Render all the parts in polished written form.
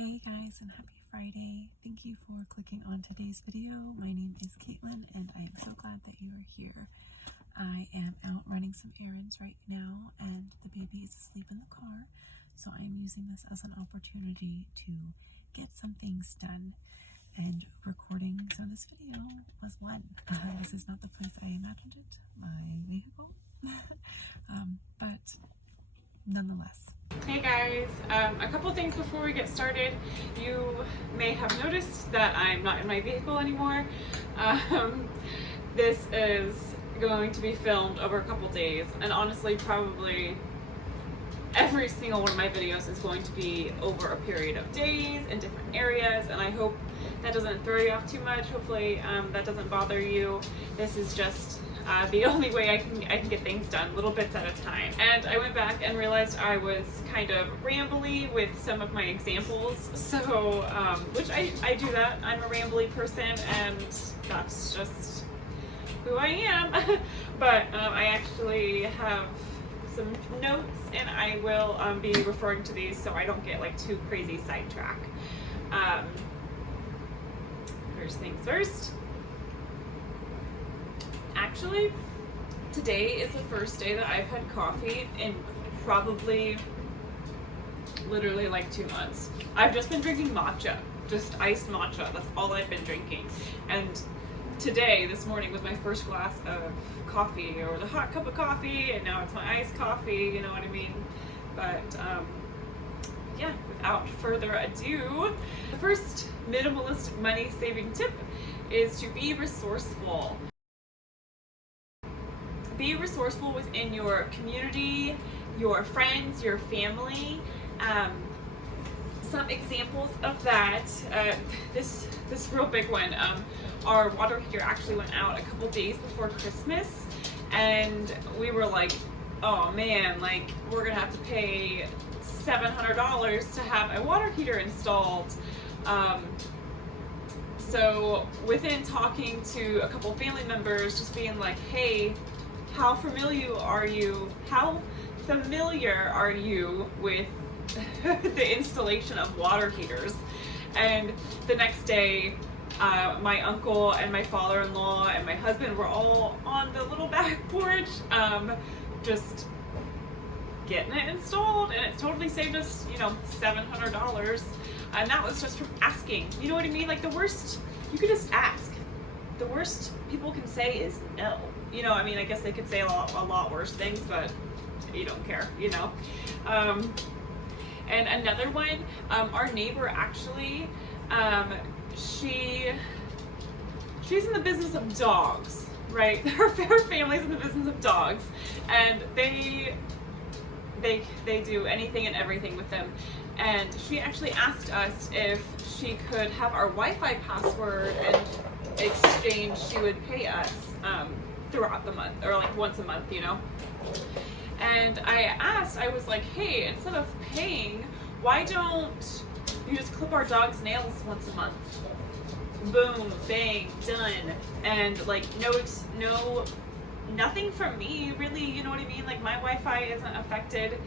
Hey guys, and happy Friday. Thank you for clicking on today's video. My name is Caitlin and I am so glad that you are here. I am out running some errands right now and the baby is asleep in the car, so I am using this as an opportunity to get some things done, and recording some of this video was one. This is not the place I imagined it, my vehicle, but nonetheless. Hey guys, a couple things before we get started. You may have noticed that I'm not in my vehicle anymore. This is going to be filmed over a couple days, and honestly probably every single one of my videos is going to be over a period of days in different areas, and I hope that doesn't throw you off too much. Hopefully that doesn't bother you. This is just the only way I can get things done, little bits at a time. And I went back and realized I was kind of rambly with some of my examples, so which I do that. I'm a rambly person and that's just who I am. But I actually have some notes and I will be referring to these so I don't get like too crazy sidetracked. First things first. Actually, today is the first day that I've had coffee in probably literally like 2 months. I've just been drinking matcha, just iced matcha. That's all I've been drinking. And today, this morning, was my first glass of coffee, or the hot cup of coffee, and now it's my iced coffee, you know what I mean? But yeah, without further ado, the first minimalist money saving tip is to be resourceful. Be resourceful within your community, your friends, your family. Some examples of that, this real big one, our water heater actually went out a couple days before Christmas, and we were like, oh man, like we're gonna have to pay $700 to have a water heater installed. So within talking to a couple family members, just being like, hey, how familiar are you with the installation of water heaters? And the next day, my uncle and my father-in-law and my husband were all on the little back porch, just getting it installed, and it totally saved us, $700. And that was just from asking. You know what I mean? Like, the worst, you could just ask. The worst people can say is no. I mean, I guess they could say a lot worse things, but you don't care, And another one, our neighbor actually, she's in the business of dogs, right? Her family's in the business of dogs, and they do anything and everything with them. And she actually asked us if she could have our Wi-Fi password, and exchange she would pay us throughout the month, or like once a month, And I was like, hey, instead of paying, why don't you just clip our dog's nails once a month? Boom, bang, done. And like nothing from me really, you know what I mean? Like, my Wi-Fi isn't affected,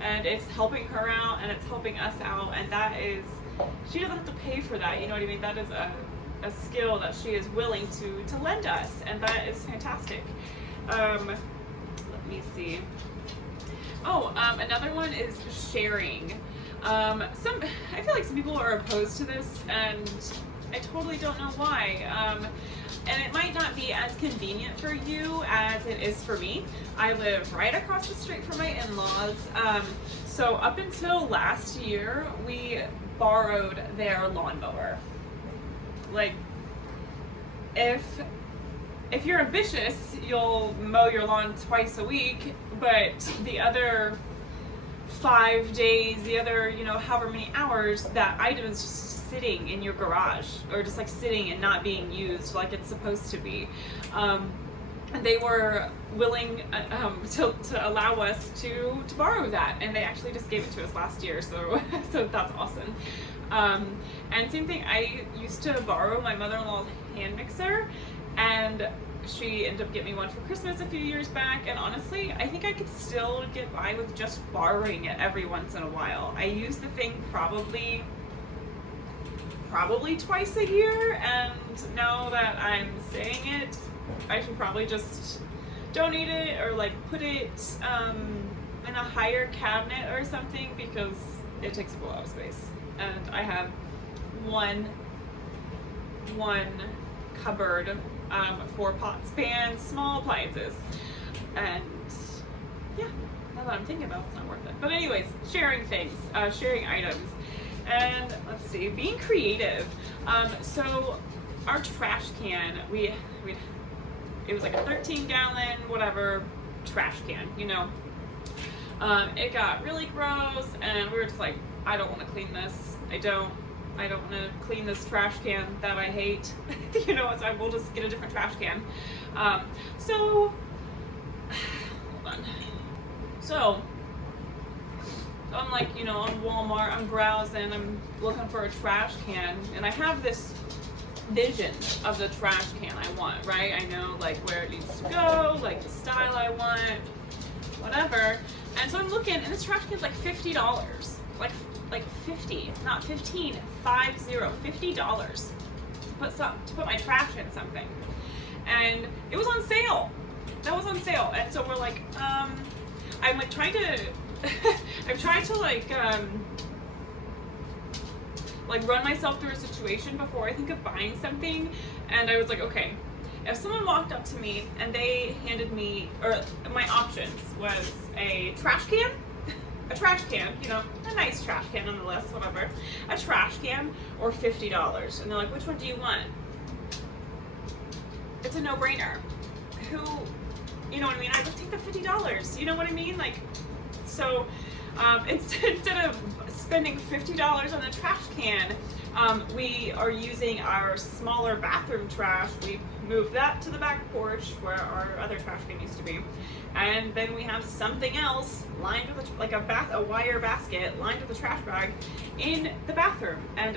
and it's helping her out and it's helping us out, and that is, she doesn't have to pay for that, you know what I mean? That is a skill that she is willing to lend us, and that is fantastic. Let me see. Oh, another one is sharing. I feel like some people are opposed to this, and I totally don't know why. And it might not be as convenient for you as it is for me. I live right across the street from my in-laws. So up until last year, we borrowed their lawnmower. Like, if you're ambitious, you'll mow your lawn twice a week, but the other 5 days, the other, however many hours, that item is just sitting in your garage, or just like sitting and not being used like it's supposed to be. And they were willing to allow us to borrow that, and they actually just gave it to us last year, so that's awesome. And same thing, I used to borrow my mother-in-law's hand mixer, and she ended up getting me one for Christmas a few years back, and honestly, I think I could still get by with just borrowing it every once in a while. I use the thing probably probably twice a year, and now that I'm saying it, I should probably just donate it or like put it in a higher cabinet or something, because it takes up a lot of space, and I have one cupboard for pots, pans, small appliances, and yeah, now that I'm thinking about it, it's not worth it. But anyways, sharing things, sharing items, and let's see, being creative. So our trash can, it was like a 13-gallon whatever trash can, you know. It got really gross, and we were just like, I don't want to clean this. I don't want to clean this trash can that I hate. You know, so we'll just get a different trash can. So hold on. So I'm like, you know, on Walmart, I'm browsing, I'm looking for a trash can, and I have this vision of the trash can I want, right? I know like where it needs to go, like the style I want, whatever. And so I'm looking, and this trash can's like $50, like 50, not 15, $50 to put my trash in something, and it was on sale. That was on sale, and so we're like, I'm like trying to, I'm trying to like run myself through a situation before I think of buying something, and I was like, okay, if someone walked up to me and they handed me, or my options was a trash can, you know, a nice trash can nonetheless, whatever, a trash can, or $50, and they're like, which one do you want? It's a no-brainer. Who, you know what I mean? I would take the $50. You know what I mean? Like, so instead of spending $50 on a trash can, we are using our smaller bathroom trash. We moved that to the back porch where our other trash can used to be, and then we have something else lined with a wire basket lined with a trash bag in the bathroom, and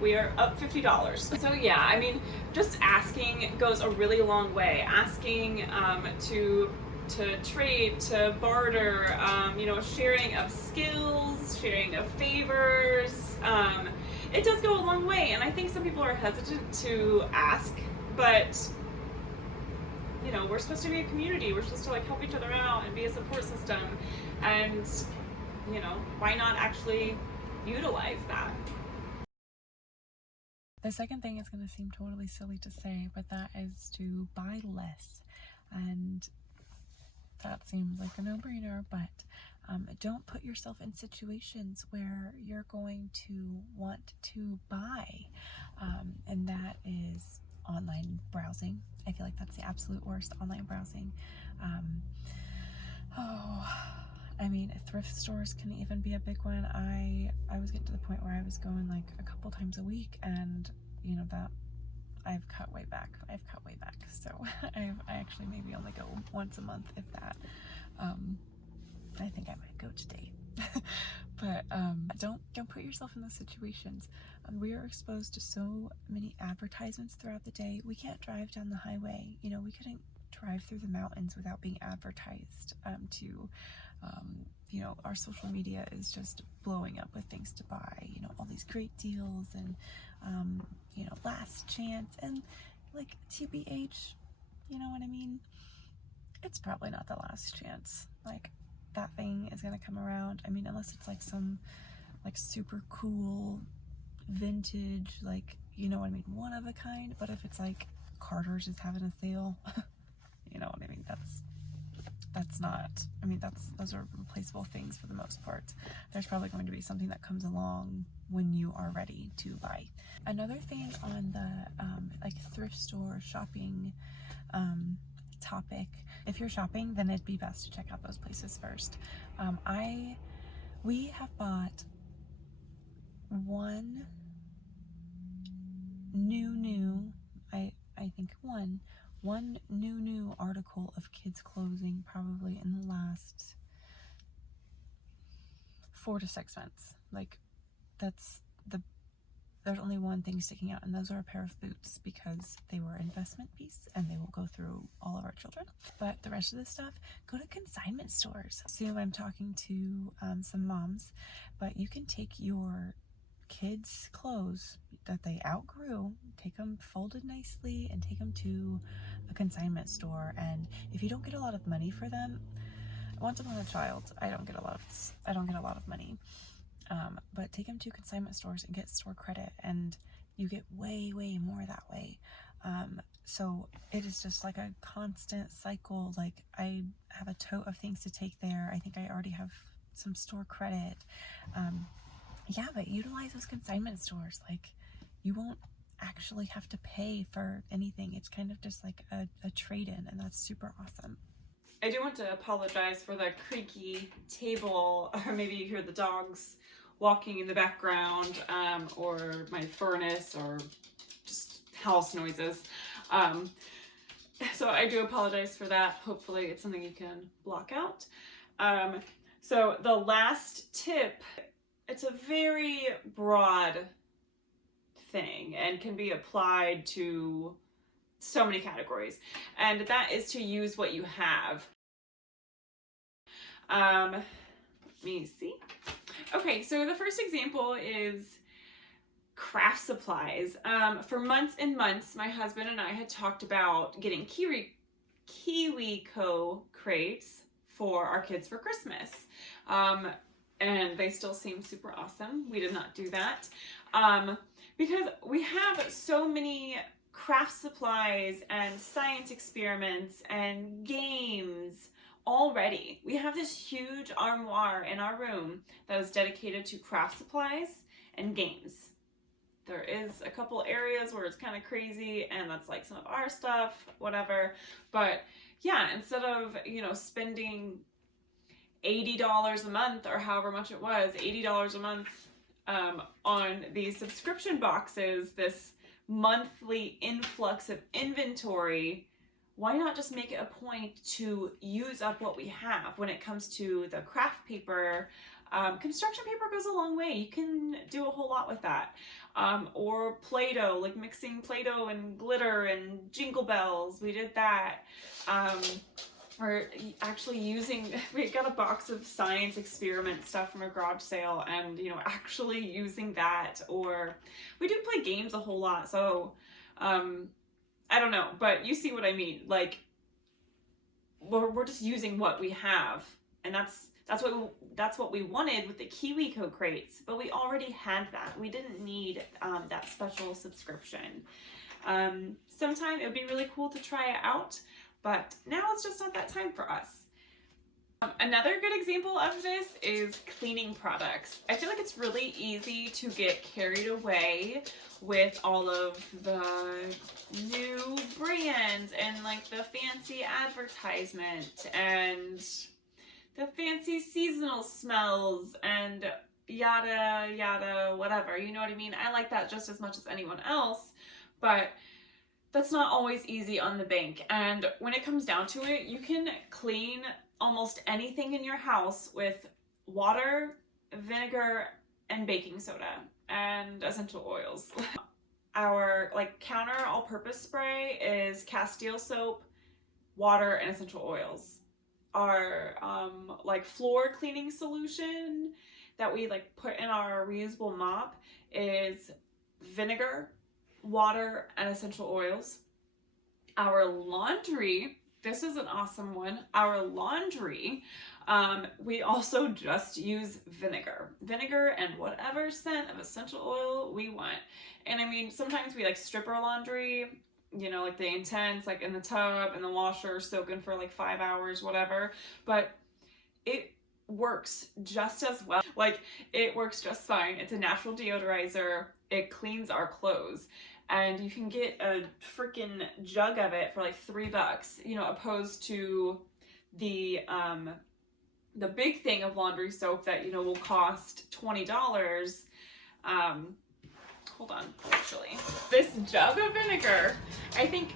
we are up $50. So yeah, I mean, just asking goes a really long way. Asking to trade, to barter, you know, sharing of skills, sharing of favors. It does go a long way, and I think some people are hesitant to ask, but you know, we're supposed to be a community. We're supposed to like help each other out and be a support system, and you know, why not actually utilize that? The second thing is going to seem totally silly to say, but that is to buy less, and that seems like a no-brainer, but don't put yourself in situations where you're going to want to buy, and that is online browsing. I feel like that's the absolute worst, online browsing. I mean, thrift stores can even be a big one. I was getting to the point where I was going like a couple times a week, and you know, that I've cut way back. So I actually maybe only go once a month, if that. I think I might go today. But don't put yourself in those situations. We are exposed to so many advertisements throughout the day. We can't drive down the highway. You know, we couldn't drive through the mountains without being advertised you know, our social media is just blowing up with things to buy, you know, all these great deals, and you know, last chance, and like, TBH, you know what I mean? It's probably not the last chance. Like, that thing is gonna come around. I mean, unless it's like some like super cool vintage, like, you know what I mean, one of a kind. But if it's like Carter's is having a sale, you know what I mean, that's not, I mean, those are replaceable things for the most part. There's probably going to be something that comes along when you are ready to buy. Another thing on the like thrift store shopping topic, if you're shopping, then it'd be best to check out those places first. We have bought one new, I think one new article of kids clothing probably in the last 4 to 6 months. Like, there's only one thing sticking out, and those are a pair of boots, because they were investment piece and they will go through all of our children. But the rest of the stuff, go to consignment stores. Soon I'm talking to some moms, but you can take your kids' clothes that they outgrew, take them folded nicely and take them to a consignment store. And if you don't get a lot of money for them, once upon a child, I don't get a lot of money. But take them to consignment stores and get store credit, and you get way more that way. So it is just like a constant cycle. Like, I have a tote of things to take there. I think I already have some store credit. Yeah, but utilize those consignment stores. Like, you won't actually have to pay for anything. It's kind of just like a trade-in, and that's super awesome. I do want to apologize for the creaky table, or maybe you hear the dogs walking in the background, or my furnace, or just house noises. So I do apologize for that. Hopefully it's something you can block out. So the last tip, it's a very broad thing and can be applied to so many categories, and that is to use what you have. Let me see. Okay, so the first example is craft supplies. For months and months, my husband and I had talked about getting KiwiCo crates for our kids for Christmas. And they still seem super awesome. We did not do that. Because we have so many craft supplies and science experiments and games already. We have this huge armoire in our room that is dedicated to craft supplies and games. There is a couple areas where it's kind of crazy, and that's like some of our stuff, whatever. But yeah, instead of, spending $80 a month, or however much it was, $80 a month on these subscription boxes, this monthly influx of inventory, why not just make it a point to use up what we have? When it comes to the craft paper, construction paper goes a long way. You can do a whole lot with that. Or Play-Doh, like mixing Play-Doh and glitter and jingle bells. We did that. Or actually we got a box of science experiment stuff from a garage sale, and actually using that. Or we do play games a whole lot, so I don't know, but you see what I mean. Like, we're just using what we have, and that's what we wanted with the KiwiCo crates, but we already had that. We didn't need that special subscription. Sometime it would be really cool to try it out, but now it's just not that time for us. Another good example of this is cleaning products. I feel like it's really easy to get carried away with all of the new brands and like the fancy advertisement and the fancy seasonal smells and yada yada whatever, you know what I mean? I like that just as much as anyone else, but that's not always easy on the bank. And when it comes down to it, you can clean almost anything in your house with water, vinegar, and baking soda and essential oils. Our counter all-purpose spray is Castile soap, water, and essential oils. Our floor cleaning solution that we put in our reusable mop is vinegar, water, and essential oils. Our laundry, this is an awesome one. Our laundry, we also just use vinegar and whatever scent of essential oil we want. And I mean, sometimes we strip our laundry, like the intense, in the tub and the washer, soaking for 5 hours, whatever. But it works just as well. It works just fine. It's a natural deodorizer. It cleans our clothes. And you can get a freaking jug of it for $3, opposed to the big thing of laundry soap that, will cost $20. Hold on, actually. This jug of vinegar, I think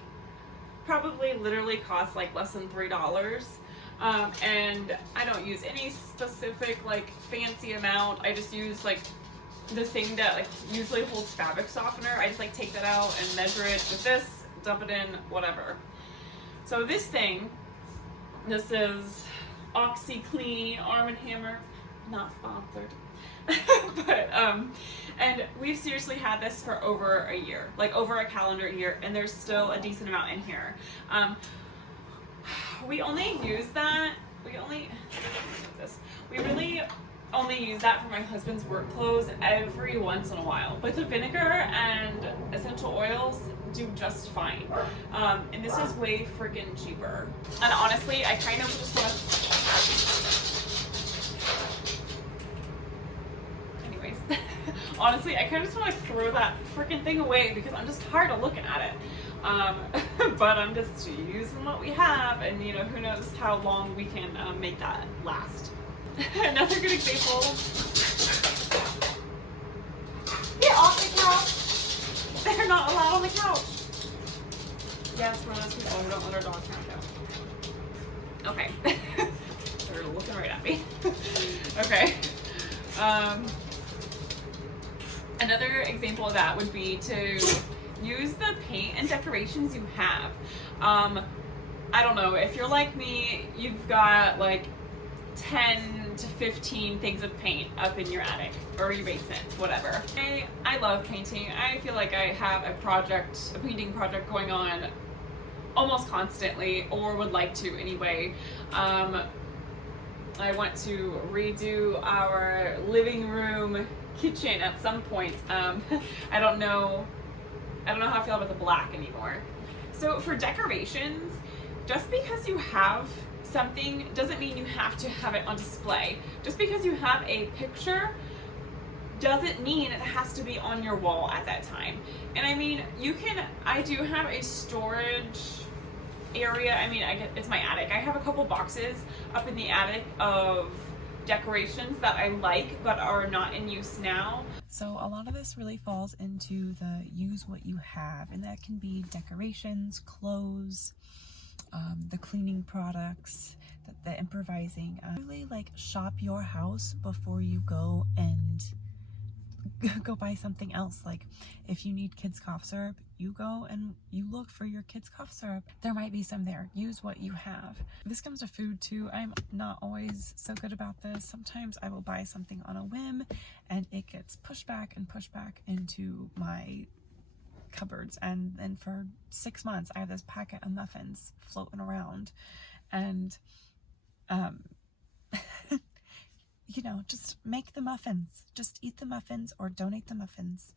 probably literally costs less than $3. And I don't use any specific fancy amount. I just use the thing that usually holds fabric softener. I just take that out and measure it with this, dump it in, whatever. So this thing, this is OxyClean Arm & Hammer not sponsored. But and we've seriously had this for over a year, like over a calendar year, and there's still a decent amount in here. We only use that, we really only use that for my husband's work clothes every once in a while. But the vinegar and essential oils do just fine. And this is way freaking cheaper. And honestly, I kind of just want to... Anyways, honestly, I kind of just want to throw that freaking thing away because I'm just tired of looking at it. But I'm just using what we have, and you know, who knows how long we can make that last. Another good example. Get off the couch! They're not allowed on the couch. Yes, we're not people who don't let our dogs around. Okay. They're looking right at me. Okay. Another example of that would be to use the paint and decorations you have. I don't know, if you're like me, you've got like 10 to 15 things of paint up in your attic or your basement, whatever. I love painting. I feel like I have a painting project going on almost constantly, or would like to anyway. I want to redo our living room kitchen at some point. I don't know how I feel about the black anymore. So for decorations, just because you have something doesn't mean you have to have it on display. Just because you have a picture doesn't mean it has to be on your wall at that time. And I mean, I do have a storage area. I mean, it's my attic. I have a couple boxes up in the attic of decorations that I like but are not in use now. So a lot of this really falls into the use what you have, and that can be decorations, clothes, the cleaning products, the improvising. Really like shop your house before you go and go buy something else. Like if you need kids cough syrup, you go and you look for your kids cough syrup. There might be some there. Use what you have. This comes to food too. I'm not always so good about this. Sometimes I will buy something on a whim and it gets pushed back into my cupboards, and then for 6 months I have this packet of muffins floating around, and you know, just make the muffins, just eat the muffins or donate the muffins.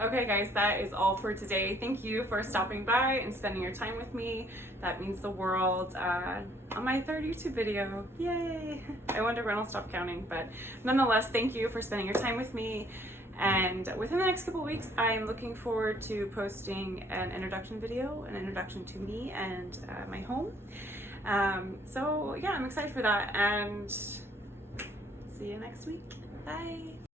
Okay guys, that is all for today. Thank you for stopping by and spending your time with me. That means the world on my third YouTube video. Yay! I wonder when I'll stop counting, but nonetheless, thank you for spending your time with me. And within the next couple weeks, I'm looking forward to posting an introduction video, an introduction to me and my home. So yeah, I'm excited for that, and see you next week. Bye!